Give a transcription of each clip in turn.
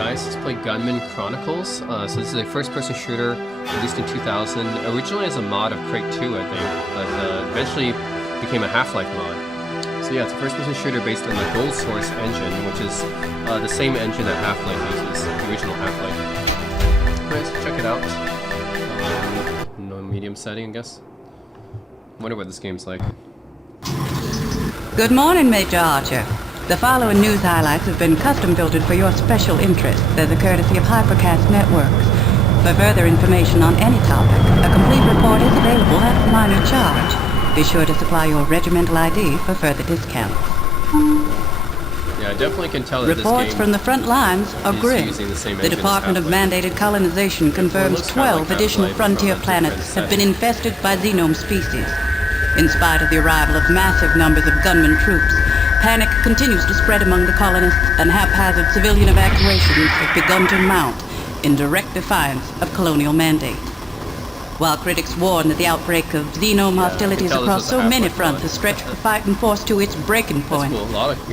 guys, let's play Gunman Chronicles. So this is a first-person shooter released in 2000, originally as a mod of Crate 2, I think, but eventually became a Half-Life mod. So yeah, it's a first-person shooter based on the Gold Source engine, which is the same engine that Half-Life uses, the original Half-Life. Alright, let's check it out. No medium setting, I guess. Wonder what this game's like. Good morning, Major Archer. The following news highlights have been custom filtered for your special interest. They're the courtesy of Hypercast Networks. For further information on any topic, a complete report is available at minor charge. Be sure to supply your regimental ID for further discount. Yeah, I definitely can tell that Reports this game from the front lines are grim. The Department of Mandated Colonization confirms 12 additional frontier planets have been infested by xenome species. In spite of the arrival of massive numbers of gunman troops, panic continues to spread among the colonists, and haphazard civilian evacuations have begun to mount in direct defiance of colonial mandate. While critics warn that the outbreak of xenome hostilities across so many fronts has stretched the fighting force to its breaking point,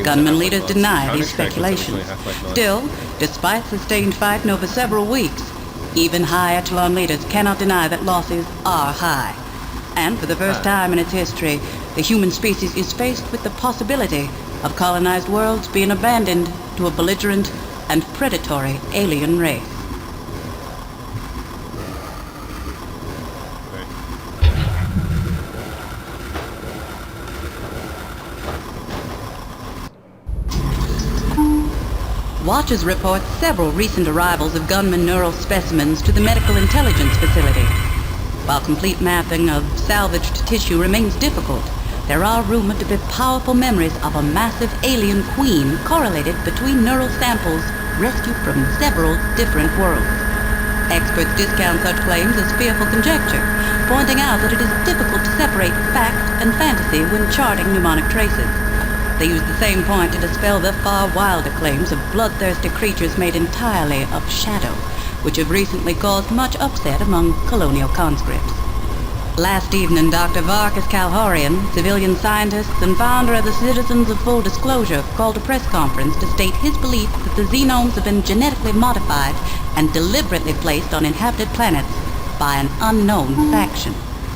gunman leaders deny these speculations. Still, despite sustained fighting over several weeks, even high echelon leaders cannot deny that losses are high. And for the first time in its history, the human species is faced with the possibility of colonized worlds being abandoned to a belligerent and predatory alien race. Watchers report several recent arrivals of gunman neural specimens to the Medical Intelligence Facility. While complete mapping of salvaged tissue remains difficult, there are rumored to be powerful memories of a massive alien queen correlated between neural samples rescued from several different worlds. Experts discount such claims as fearful conjecture, pointing out that it is difficult to separate fact and fantasy when charting mnemonic traces. They use the same point to dispel the far wilder claims of bloodthirsty creatures made entirely of shadow, which have recently caused much upset among colonial conscripts. Last evening, Dr. Varkas Kalhorian, civilian scientist and founder of the Citizens of Full Disclosure, called a press conference to state his belief that the xenomes have been genetically modified and deliberately placed on inhabited planets by an unknown faction.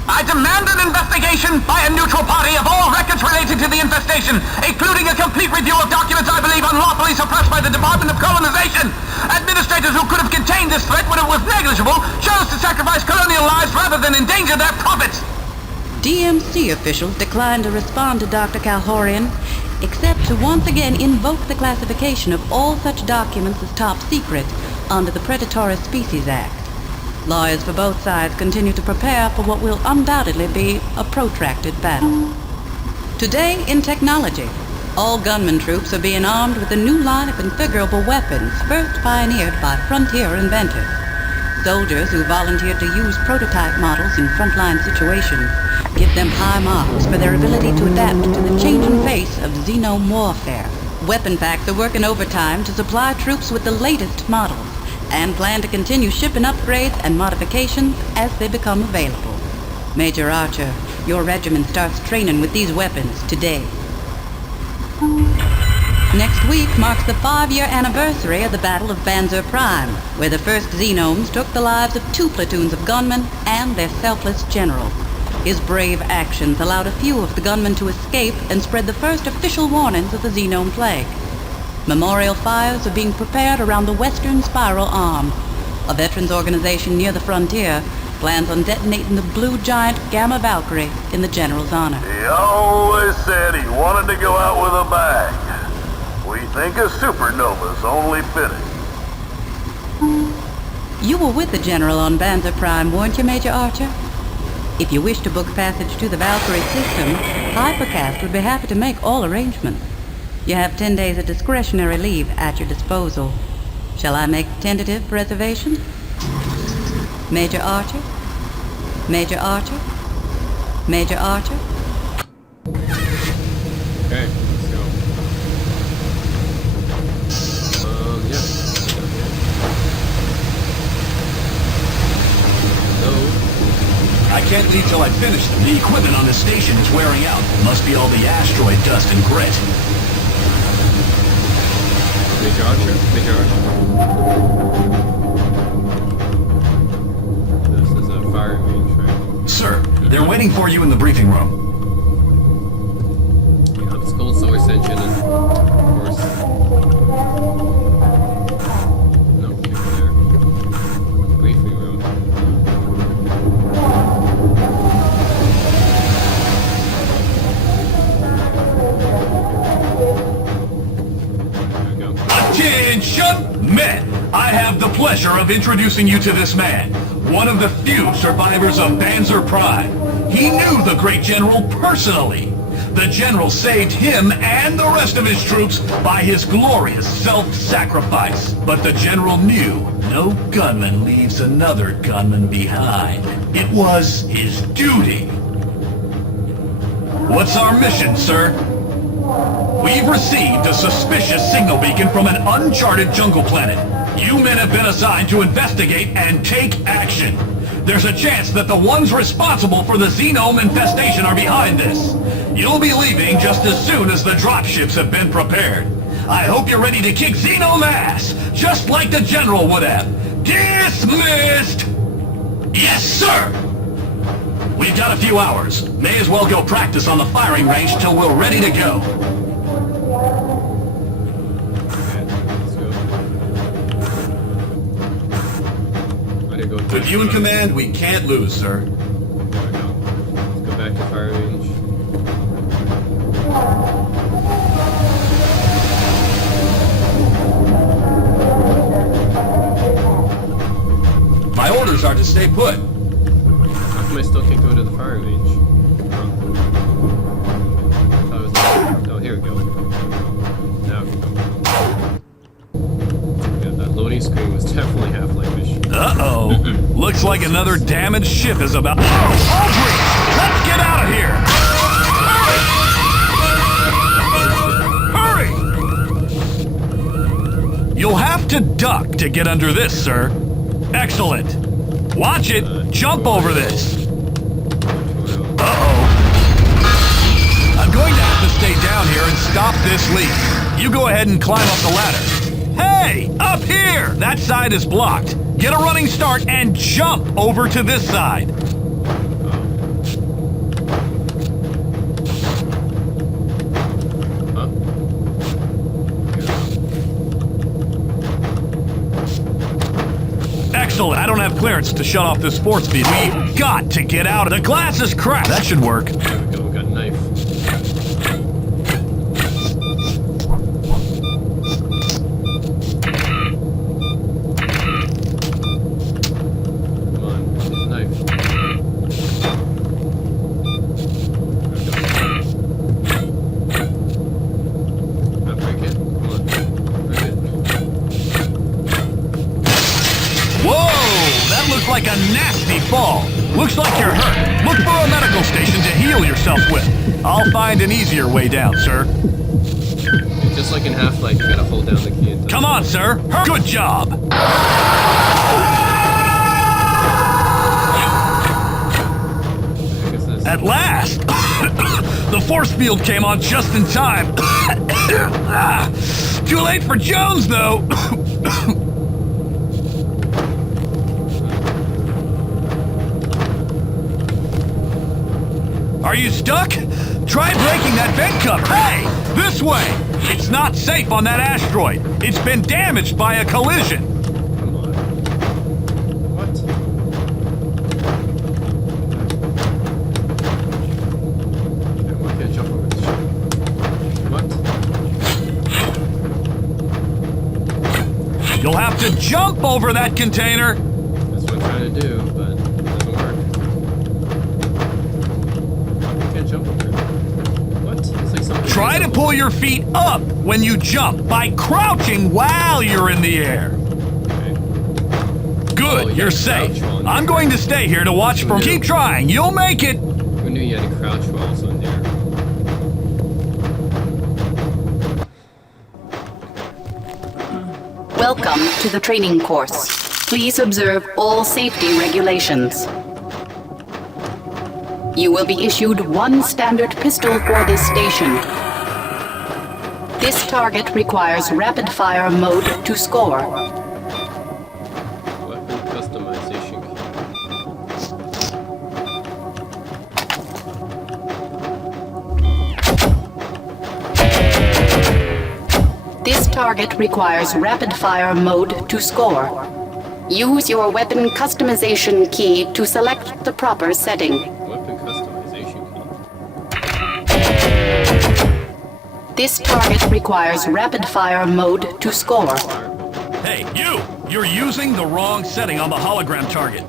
I demand an investigation by a neutral party of all records related to the infestation, including a complete review of documents I believe unlawfully suppressed by the Department of Colonization. Administrators who could have contained this threat when it was negligible chose to sacrifice colonial lives rather than endanger their profits. DMC officials declined to respond to Dr. Kalhorian, except to once again invoke the classification of all such documents as top secret under the Predatory Species Act. Lawyers for both sides continue to prepare for what will undoubtedly be a protracted battle. Today in technology, all gunman troops are being armed with a new line of configurable weapons first pioneered by frontier inventors. Soldiers who volunteered to use prototype models in frontline situations give them high marks for their ability to adapt to the changing face of xenome warfare. Weapon packs are working overtime to supply troops with the latest models, and plan to continue shipping upgrades and modifications as they become available. Major Archer, your regiment starts training with these weapons today. Next week marks the 5-year anniversary of the Battle of Banzer Prime, where the first xenomes took the lives of 2 platoons of gunmen and their selfless general. His brave actions allowed a few of the gunmen to escape and spread the first official warnings of the xenome plague. Memorial fires are being prepared around the Western Spiral Arm. A veterans organization near the frontier plans on detonating the blue giant Gamma Valkyrie in the general's honor. He always said he wanted to go out with a bang. We think a supernova's only fitting. You were with the general on Banzer Prime, weren't you, Major Archer? If you wish to book passage to the Valkyrie system, Hypercast would be happy to make all arrangements. You have 10 days of discretionary leave at your disposal. Shall I make tentative reservations? Major Archer? Major Archer? Major Archer? Okay, let's go. Yeah. Hello? I can't leave till I finish them. The equipment on the station is wearing out. Must be all the asteroid dust and grit. Major Archer? Major Archer. This is a firing range, right? Sir, they're waiting for you in the briefing room. Yeah, it's Gold Source engine and of course. Nope, can't go there. Briefing room. There we go. Attention, men! I have the pleasure of introducing you to this man, one of the few survivors of Panzer Prime. He knew the great general personally. The general saved him and the rest of his troops by his glorious self-sacrifice. But the general knew no gunman leaves another gunman behind. It was his duty. What's our mission, sir? We've received a suspicious signal beacon from an uncharted jungle planet. You men have been assigned to investigate and take action. There's a chance that the ones responsible for the Xenome infestation are behind this. You'll be leaving just as soon as the dropships have been prepared. I hope you're ready to kick Xenome ass, just like the General would have. Dismissed! Yes, sir! We've got a few hours. May as well go practice on the firing range till we're ready to go. Okay, let's go. Ready to go. With you in command, we can't lose, sir. There we go. Let's go back to fire range. My orders are to stay put. How come I still can't go to the fire range? Oh. I thought it was oh, here we go. Now we can go. Yeah, that loading screen was definitely Half-Life-ish. Uh-oh. Looks like another damaged ship is about... Oh, Aldrich! Let's get out of here! Hurry! You'll have to duck to get under this, sir. Excellent. Watch it. Jump over this. Uh-oh. I'm going to have to stay down here and stop this leak. You go ahead and climb up the ladder. Hey! Up here! That side is blocked. Get a running start and jump over to this side. Huh? Excellent. I don't have clearance to shut off this force feed. We've got to get out. The glass is cracked. That should work. There we go, we got a knife. Come on, get the knife. There we go. Not break it. Come on. Break it. Whoa! That looked like a nasty fall. Looks like you're hurt. Look for a medical station to heal yourself with. I'll find an easier way down, sir. Just like in Half-Life, you gotta hold down the key and Come on, sir. Good job. At last! The force field came on just in time. Too late for Jones, though. Are you stuck? Try breaking that vent cover. Hey! This way! It's not safe on that asteroid. It's been damaged by a collision. Come on. What? Okay, why can't I jump over this shit? What? You'll have to jump over that container. That's what I'm trying to do, but it doesn't work. I can't jump over it. What? It's like something. Try to pull your feet up when you jump by crouching while you're in the air. Okay. Good, Oh, you you're gotta safe. crouch on I'm there. going to stay here to watch for... Who knew? Keep trying, you'll make it. Who knew you had to crouch while I was on there? Welcome to the training course. Please observe all safety regulations. You will be issued one standard pistol for this station. This target requires rapid-fire mode to score. Weapon customization key. This target requires rapid-fire mode to score. Use your weapon customization key to select the proper setting. Weapon customization key. This target requires rapid-fire mode to score. Hey, you! You're using the wrong setting on the hologram target.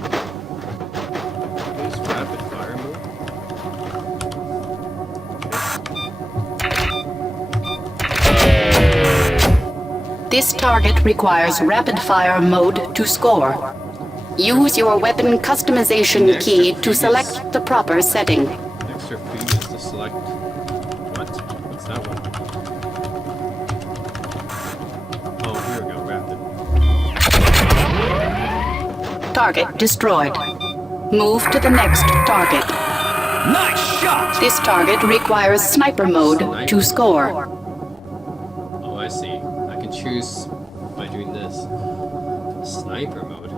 Use rapid fire mode. This target requires rapid-fire mode to score. Use your weapon customization key to select the proper setting. Extra previous to select. What? What's that one? Oh, here we go. Rapid. Target destroyed. Move to the next target. Nice shot! This target requires sniper mode to score. Oh, I see. I can choose by doing this. Sniper mode.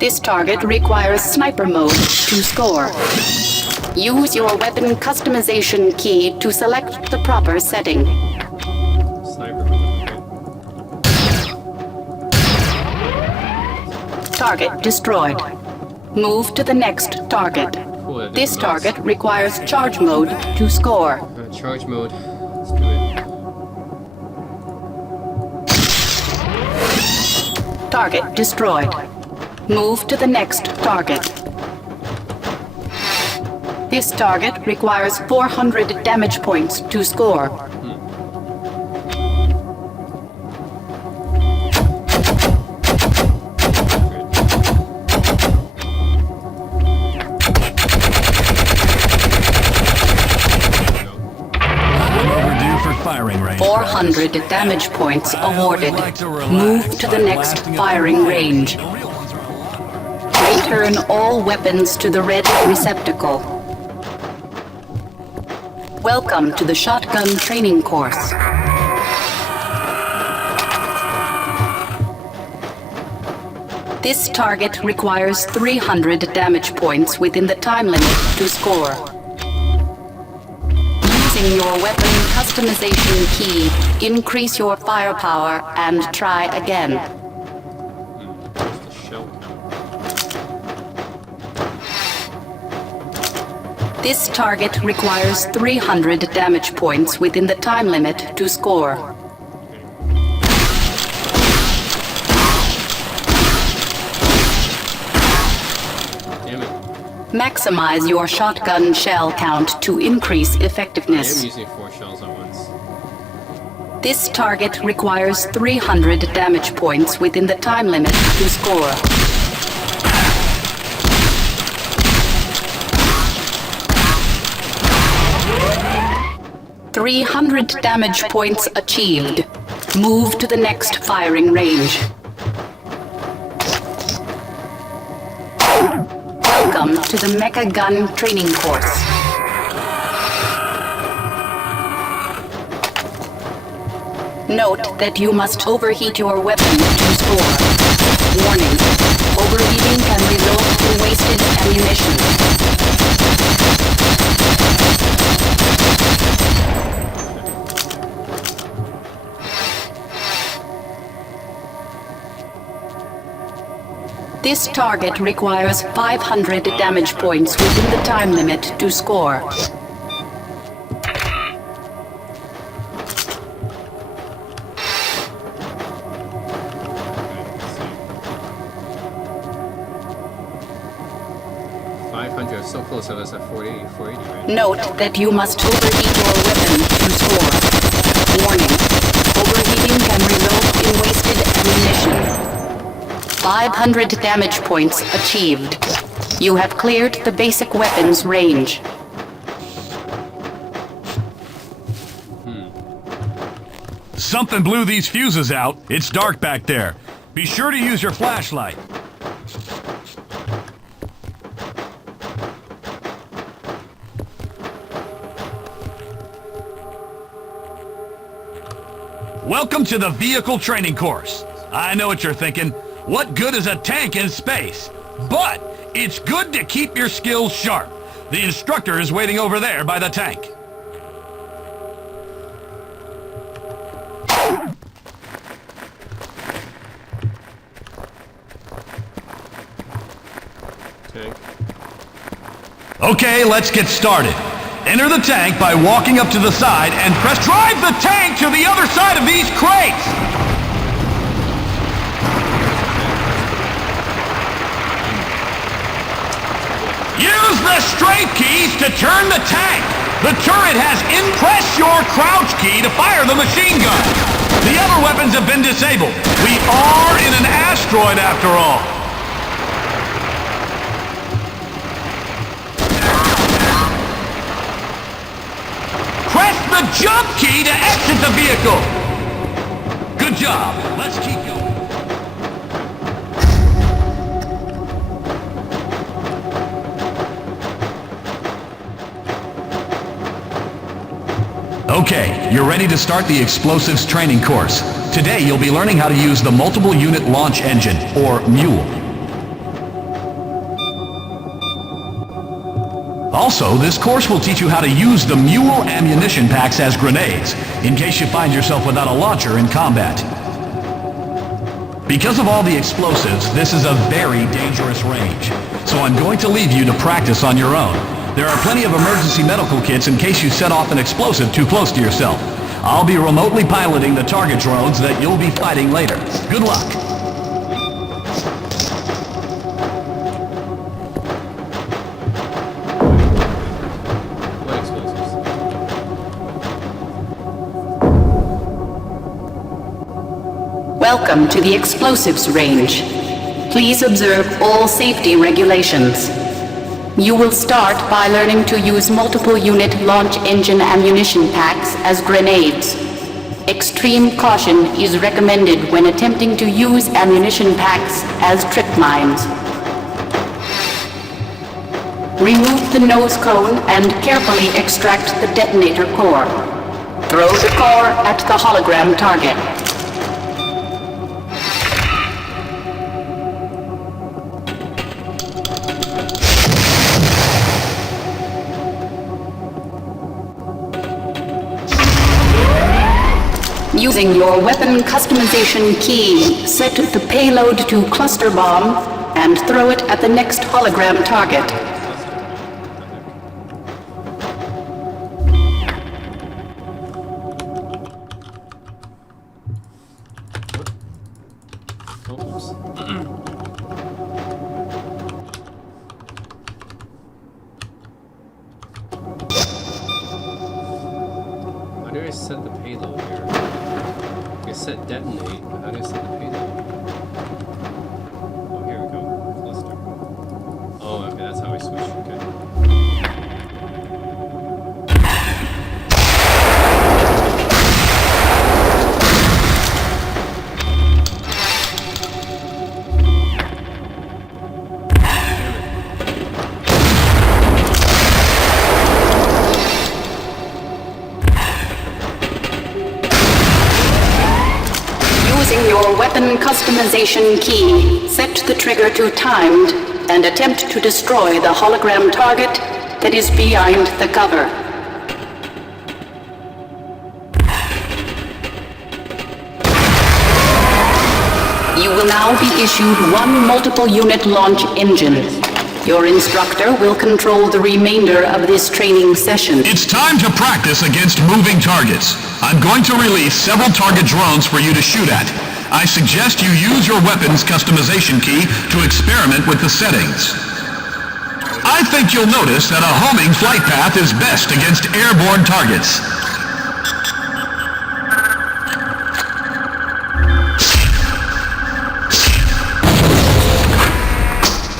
This target requires sniper mode to score. Use your weapon customization key to select the proper setting. Sniper mode. Okay. Target destroyed. Move to the next target. Cool, that This different target requires charge mode to score. mouse. Charge mode. Let's do it. Target destroyed. Move to the next target. This target requires 400 damage points to score. I'm overdue for firing range. 400 damage points awarded. Move to the next firing range. Return all weapons to the red receptacle. Welcome to the shotgun training course. This target requires 300 damage points within the time limit to score. Using your weapon customization key, increase your firepower and try again. Where's the shell count? This target requires 300 damage points within the time limit to score. Damn it. Maximize your shotgun shell count to increase I am effectiveness. using 4 shells at once. This target requires 300 damage points within the time limit to score. $300 damage points achieved. Move to the next firing range. Welcome to the Mecha Gun Training Course. Note that you must overheat your weapon to score. Warning, overheating can result in wasted ammunition. This target requires 500 damage points within the time limit to score. Let's see. 500, so close. I was at 480, 480, right? Note that you must overheat your weapon to score. Warning, overheating can result in wasted ammunition. 500 damage points achieved. You have cleared the basic weapons range. Something blew these fuses out. It's dark back there. Be sure to use your flashlight. Welcome to the vehicle training course. I know what you're thinking. What good is a tank in space? But it's good to keep your skills sharp. The instructor is waiting over there by the tank. Tank. Okay, let's get started. Enter the tank by walking up to the side and drive the tank to the other side of these crates! Use the straight keys to turn the tank! The turret has press your crouch key to fire the machine gun! The other weapons have been disabled. We are in an asteroid after all. Press the jump key to exit the vehicle! Good job. Let's keep going. Okay, you're ready to start the explosives training course. Today you'll be learning how to use the multiple unit launch engine, or MULE. Also, this course will teach you how to use the MULE ammunition packs as grenades, in case you find yourself without a launcher in combat. Because of all the explosives, this is a very dangerous range, so I'm going to leave you to practice on your own. There are plenty of emergency medical kits in case you set off an explosive too close to yourself. I'll be remotely piloting the target drones that you'll be fighting later. Good luck! What explosives? Welcome to the explosives range. Please observe all safety regulations. You will start by learning to use multiple unit launch engine ammunition packs as grenades. Extreme caution is recommended when attempting to use ammunition packs as trip mines. Remove the nose cone and carefully extract the detonator core. Throw the core at the hologram target. Using your weapon customization key, set the payload to cluster bomb and throw it at the next hologram target. How do I set the payload here? I set detonate, but how do I set the payload? Oh, here we go. Cluster. Oh, okay, that's how I switch. Okay. Using your weapon customization key, set the trigger to timed and attempt to destroy the hologram target that is behind the cover. You will now be issued one multiple unit launch engine. Your instructor will control the remainder of this training session. It's time to practice against moving targets. I'm going to release several target drones for you to shoot at. I suggest you use your weapon's customization key to experiment with the settings. I think you'll notice that a homing flight path is best against airborne targets.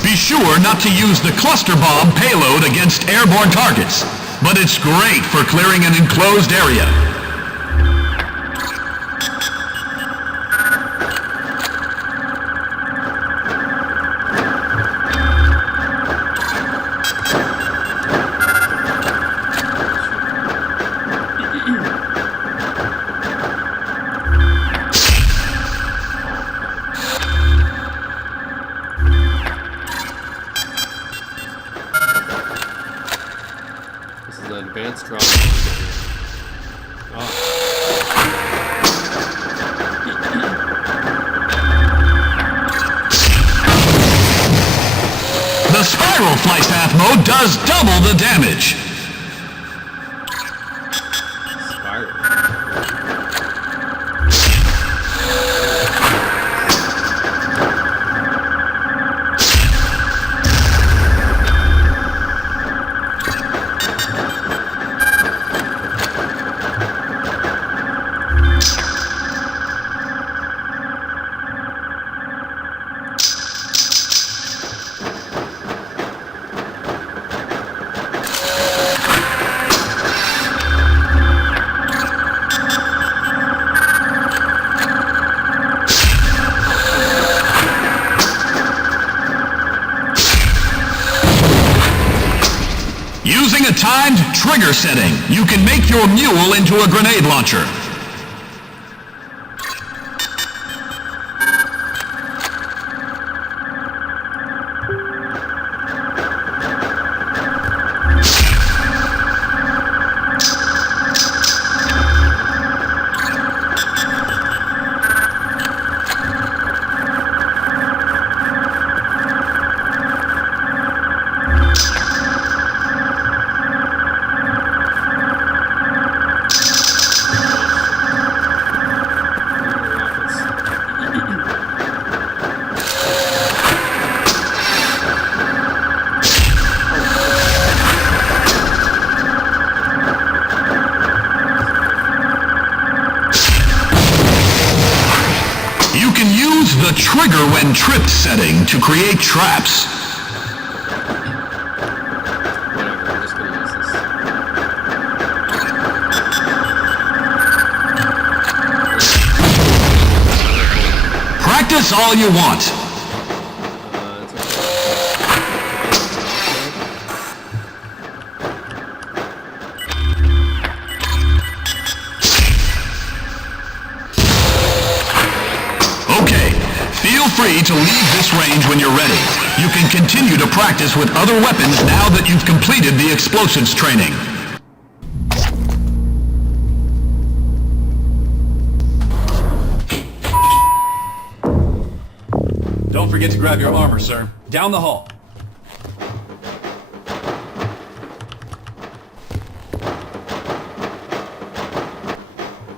Be sure not to use the cluster bomb payload against airborne targets, but it's great for clearing an enclosed area. flight path mode does double the damage. Using a timed trigger setting, you can make your mule into a grenade launcher. The trigger when tripped setting to create traps. Whatever, I'm just gonna use this. Practice all you want. It's Okay, feel free to leave this range when you're ready. You can continue to practice with other weapons now that you've completed the explosives training. Don't forget to grab your armor, sir. Down the hall.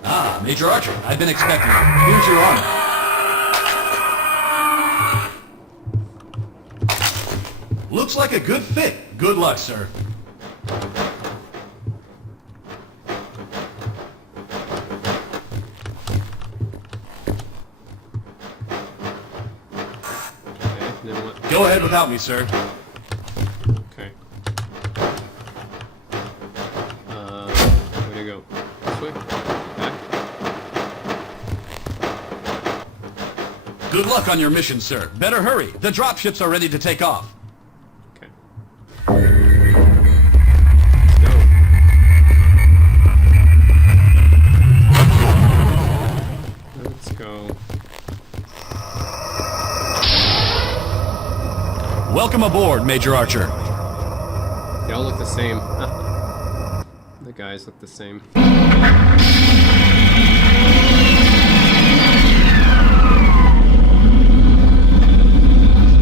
Ah, Major Archer, I've been expecting you. Here's your armor. Looks like a good fit. Good luck, sir. okay, then what? Go ahead without me, sir. Okay. Where do you go? This way? Back? Good luck on your mission, sir. Better hurry. The dropships are ready to take off. Okay. Let's go. Welcome aboard, Major Archer. They all look the same. The guys look the same.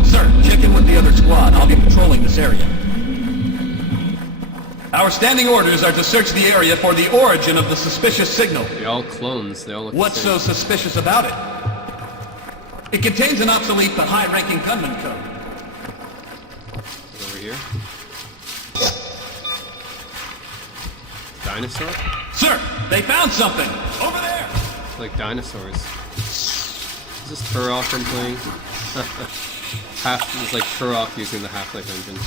Sir, check in with the other squad. I'll be patrolling this area. Our standing orders are to search the area for the origin of the suspicious signal. They're all clones. They all look What's the so same. suspicious about it? It contains an obsolete but high-ranking gunman code. Over here. Dinosaur? Sir, they found something! Over there! Like dinosaurs. Is this Turok I'm playing? It's like Turok using the Half-Life engine.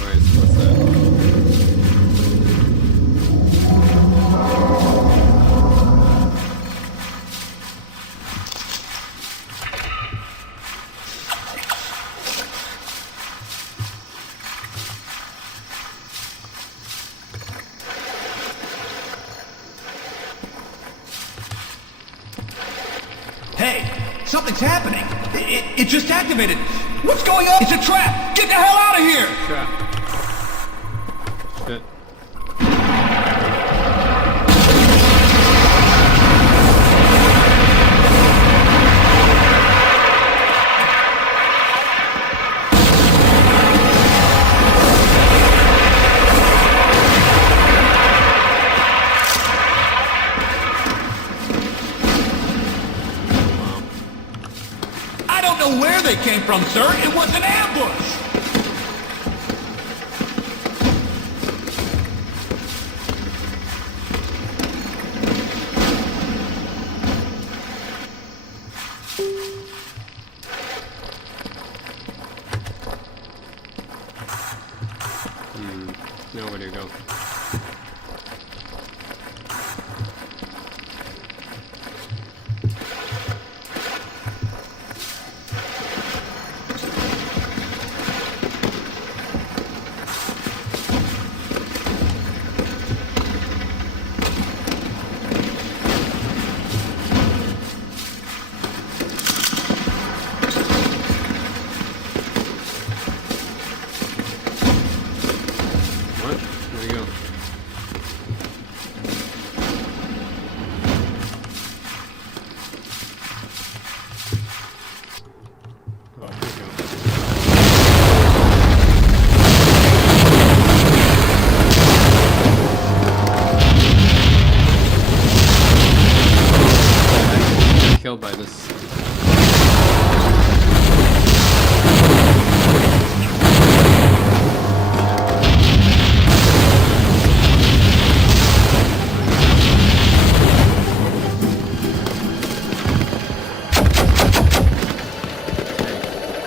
Where is what's that? Hey, something's happening. It just activated. What's going on? It's a trap! Get the hell out of here! Trap. Shit. from, sir. It was an ambush! Now where do you go? Killed by this.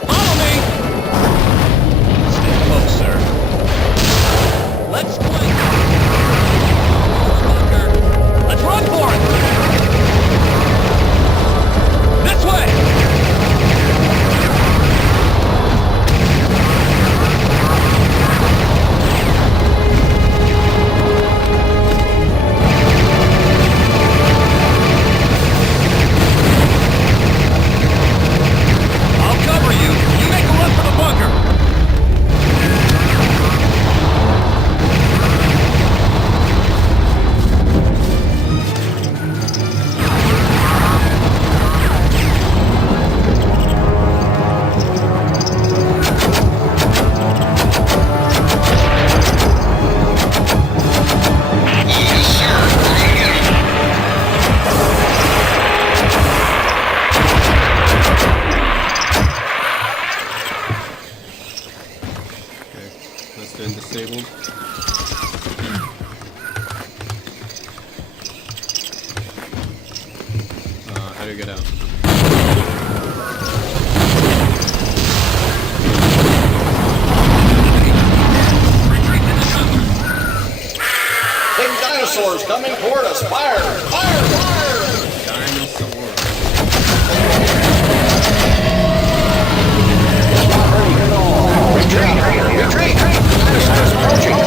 Follow me! Stay close, sir. Let's play. Let's run for it! This way! I'll cover you. You make a run for the bunker. Okay, that's been disabled. How do you get out? Big dinosaurs coming toward us. Fire! Fire! Fire! Dinosaur. Retreat! Retreat! Dinosaurs approaching!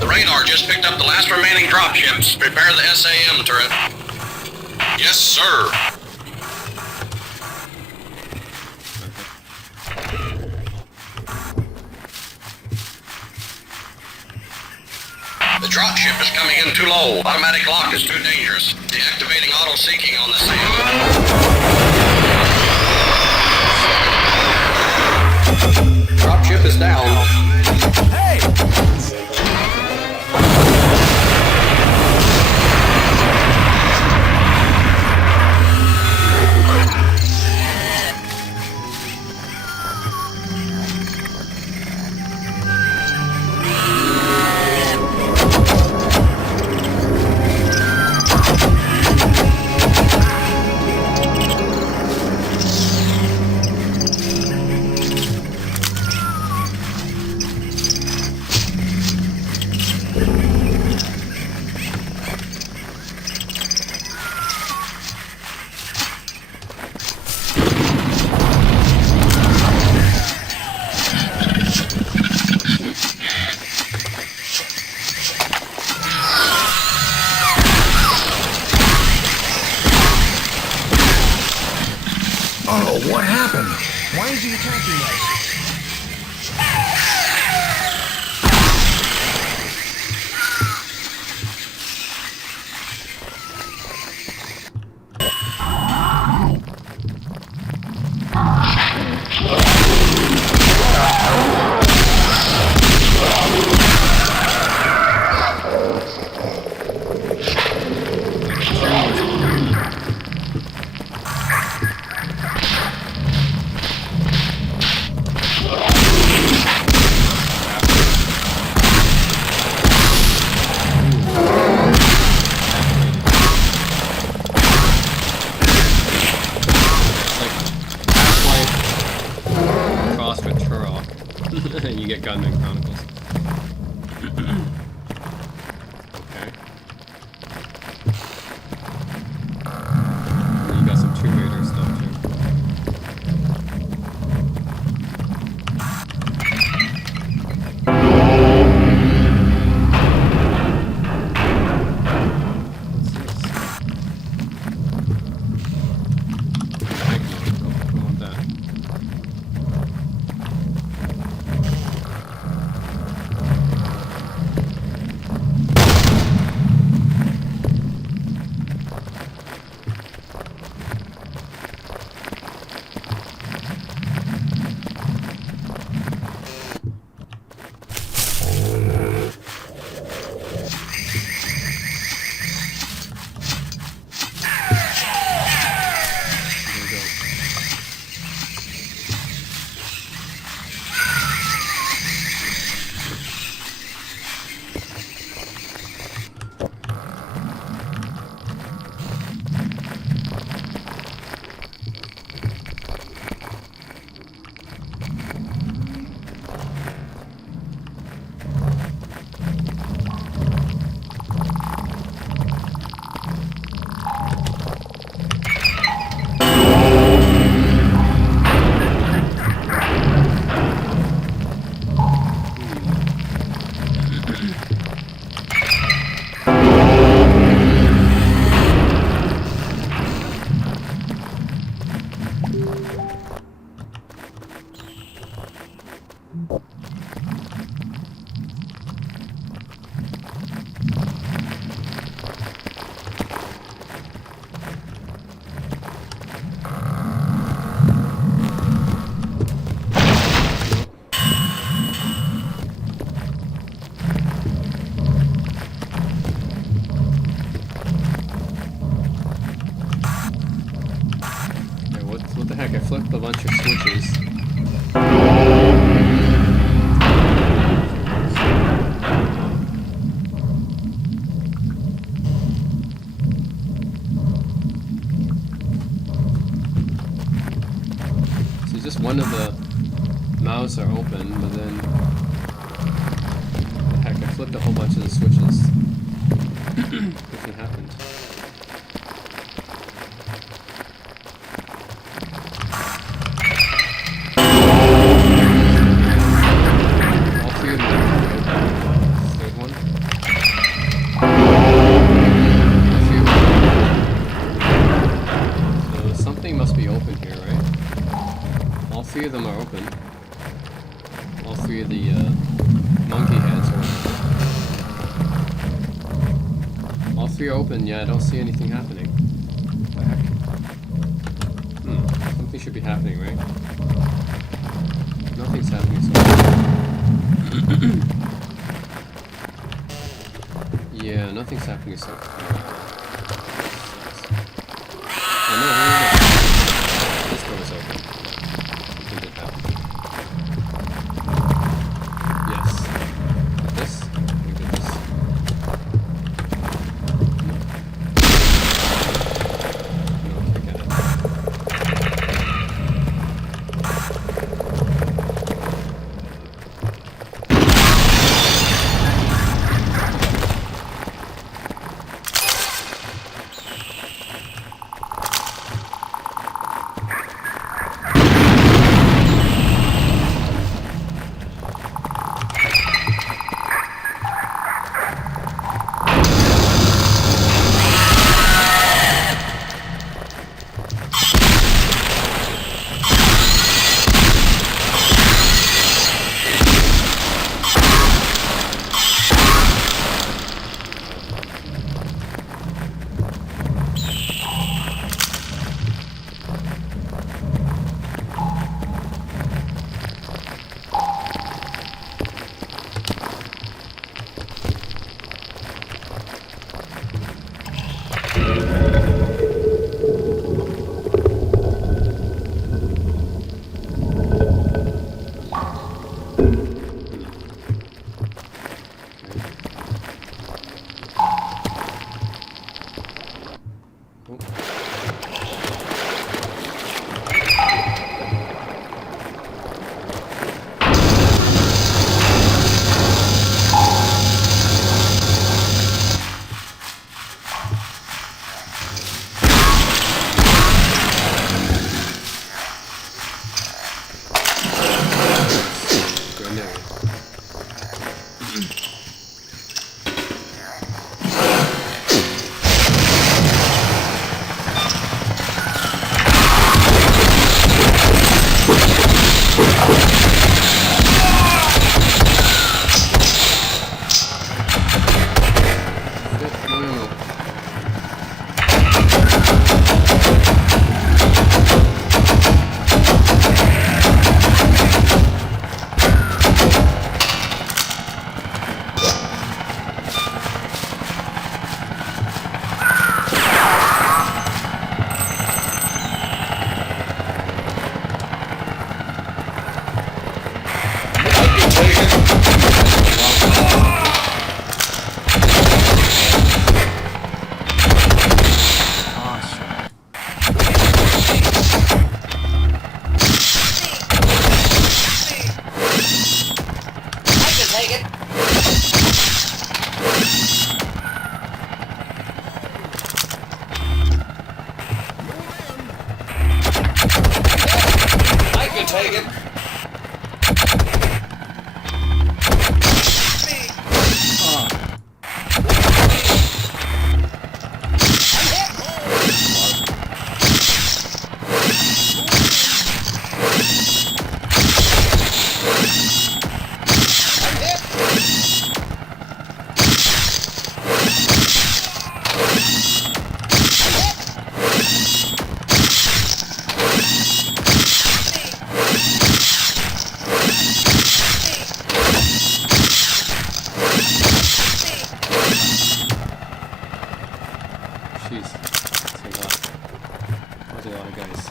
The radar just picked up the last remaining dropships. Prepare the SAM turret. Yes, sir. The dropship is coming in too low. Automatic lock is too dangerous. Deactivating auto-seeking on the SAM. Dropship is down. Hey! Oh, what happened? Why is he attacking us? you get Gunman Chronicles. Okay. And you got some Tomb Raider stuff too. What the heck? I flipped a bunch of switches. So just one of the mouths are open, but then what the heck? I flipped a whole bunch of the switches. Nothing happened. Three of them are open. All three of the monkey heads are open. All three are open, yeah, I don't see anything happening. What the heck? Something should be happening, right? Nothing's happening so far. Yeah, nothing's happening so far. Oh, no, this door is open. take it. Jeez, that's a lot. That's a lot of guys.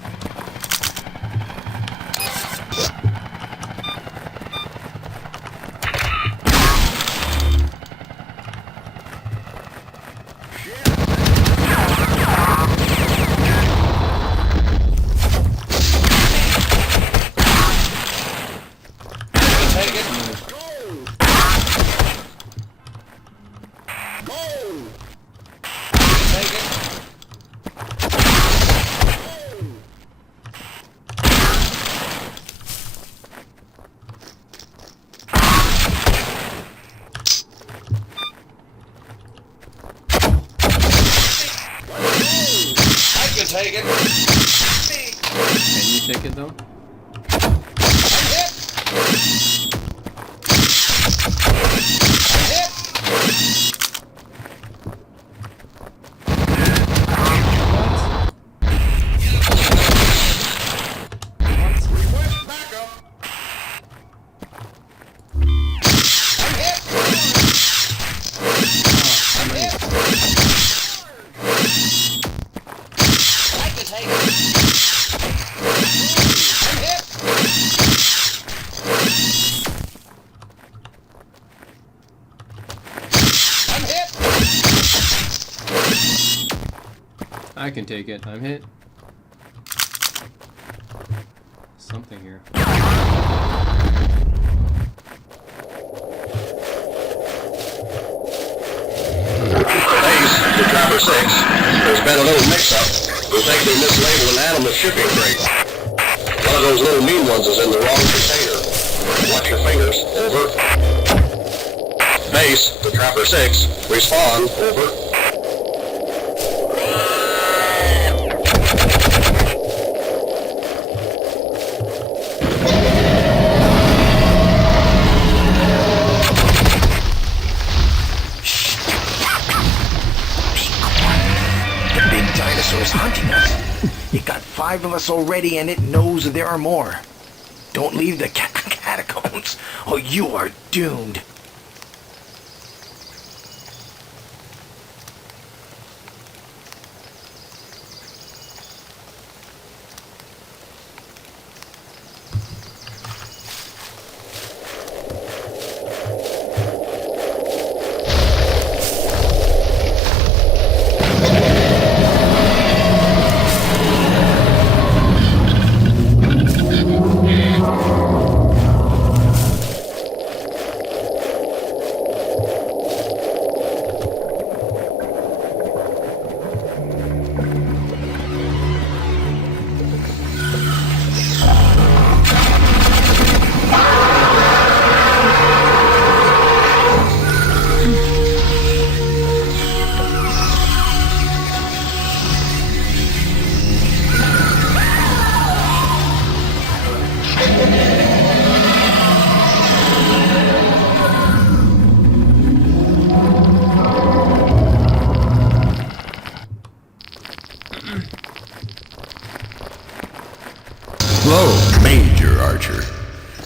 Take it. Take it. I can take it. Can you take it though? I can take it. I'm hit. Something here. Base to Trapper 6. There's been a little mix-up. We think they mislabeled an animal shipping crate. One of those little mean ones is in the wrong container. Watch your fingers. Over. Base to Trapper 6. Respond. Over. Dinosaurs hunting us. You got 5 of us already, and it knows there are more. Don't leave the catacombs, or you are doomed. Hello, Major Archer.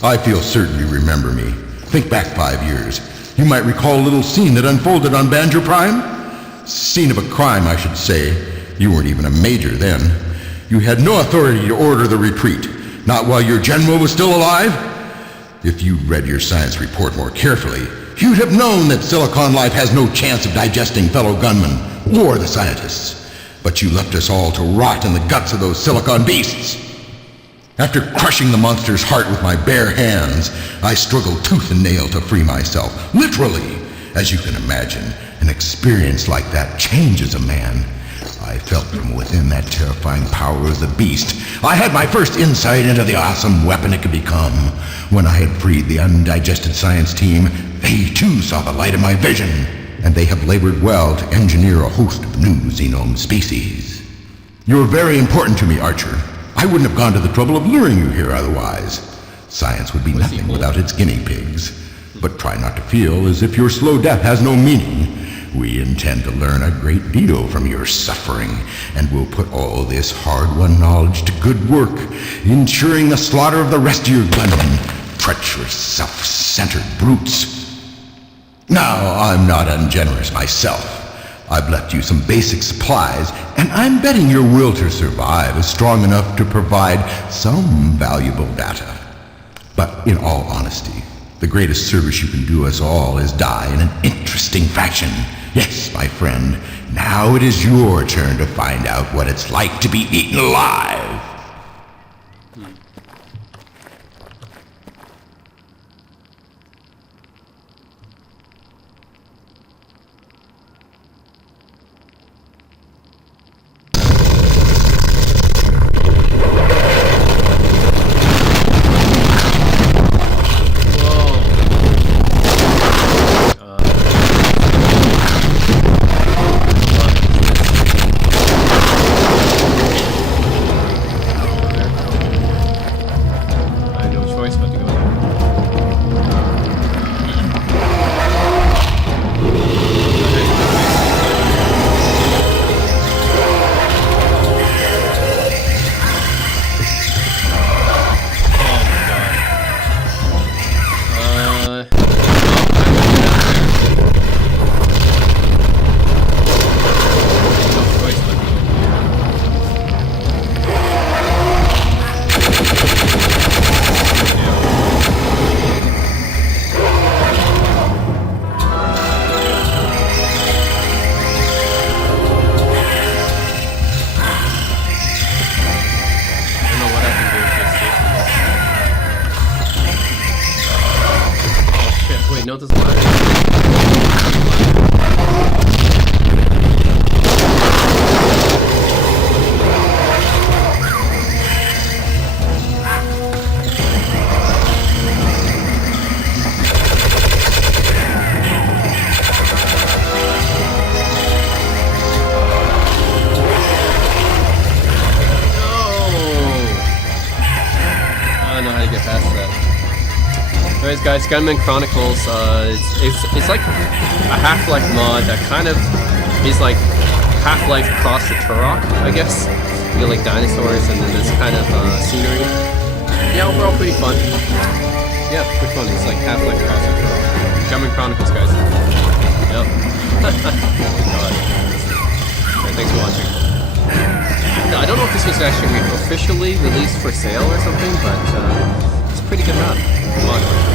I feel certain you remember me. Think back 5 years. You might recall a little scene that unfolded on Banjo Prime. Scene of a crime, I should say. You weren't even a major then. You had no authority to order the retreat, not while your general was still alive. If you'd read your science report more carefully, you'd have known that Silicon life has no chance of digesting fellow gunmen or the scientists. But you left us all to rot in the guts of those Silicon beasts. After crushing the monster's heart with my bare hands, I struggled tooth and nail to free myself. Literally. As you can imagine, an experience like that changes a man. I felt from within that terrifying power of the beast. I had my first insight into the awesome weapon it could become. When I had freed the undigested science team, they too saw the light of my vision, and they have labored well to engineer a host of new xenome species. You're very important to me, Archer. I wouldn't have gone to the trouble of luring you here otherwise. Science would be nothing without its guinea pigs. But try not to feel as if your slow death has no meaning. We intend to learn a great deal from your suffering, and we'll put all this hard-won knowledge to good work, ensuring the slaughter of the rest of your gunmen, treacherous, self-centered brutes. Now, I'm not ungenerous myself. I've left you some basic supplies, and I'm betting your will to survive is strong enough to provide some valuable data. But in all honesty, the greatest service you can do us all is die in an interesting fashion. Yes, my friend, now it is your turn to find out what it's like to be eaten alive. No, it doesn't matter. Anyways, guys, Gunman Chronicles, it's like a Half-Life mod that kind of is like Half-Life across the Turok, I guess. You get like dinosaurs and then this kind of scenery. Yeah, overall pretty fun. Yeah, pretty fun. It's like Half-Life across the Turok. Gunman Chronicles, guys. Yep. God. Right, thanks for watching. I don't know if this was actually officially released for sale or something, but it's a pretty good map. Come on.